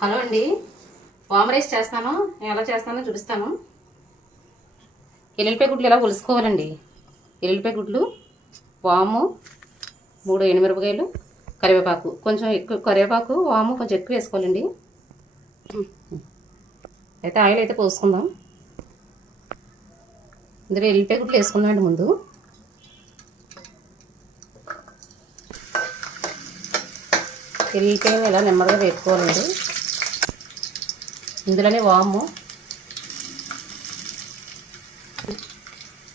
Hello అండి. వామ్ rice చేస్తాను. నేను ఎలా చేస్తానో చూపిస్తాను. ఎల్లుల్లిపాయ గుడ్లు ఎలా ఒలుసుకోవాలండి? ఎల్లుల్లిపాయ గుడ్లు వాము మూడు ఎండుమిరపకాయలు కరివేపాకు. కొంచెం ఎక్కువ కరివేపాకు వాము కొంచెం ఎక్కువ వేసుకోవాలండి. అయితే ఆయిల్ అయితే పోసుకుందాం. ఇందులో ఎల్లిపాయ గుడ్లు వేసుకుందామండి ముందు. ఎల్లిపాయని ఇలా నెమ్మదిగా పెట్టుకోవాలండి ఇందులోనే వాము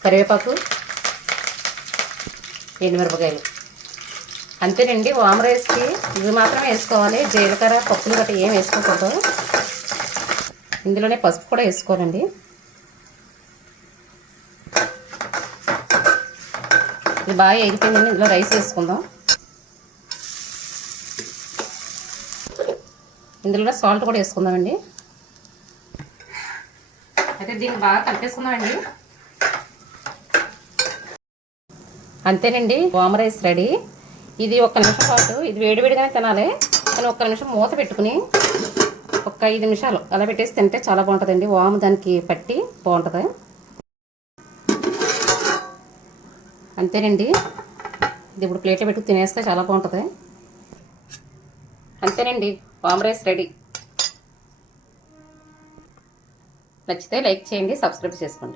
కరివేపాకు ఎండుమిరపకాయలు. అంతేనండి వామ రైస్కి ఇవి మాత్రమే వేసుకోవాలి. జీలకర్ర పప్పులు గట్రా ఏం వేసుకోకూడదు. ఇందులోనే పసుపు కూడా వేసుకోవాలండి. ఇది బాగా ఎగిపోయిందండి ఇందులో రైస్ వేసుకుందాం. ఇందులో సాల్ట్ కూడా వేసుకుందామండి. అయితే దీన్ని బాగా కలిపేసుకుందామండి. అంతేనండి వామ రైస్ రెడీ. ఇది ఒక్క నిమిషం పాటు ఇది వేడివేడిగానే తినాలి. కానీ ఒక్క నిమిషం మూత పెట్టుకుని ఒక ఐదు నిమిషాలు అలా పెట్టేసి తింటే చాలా బాగుంటుందండి. వాము దానికి పట్టి బాగుంటుంది. అంతేనండి. ఇది ఇప్పుడు ప్లేట్లో పెట్టుకు తినేస్తే చాలా బాగుంటుంది. అంతేనండి వామ్ రైస్ రెడీ. నచ్చితే లైక్ చేయండి సబ్స్క్రైబ్ చేసుకోండి.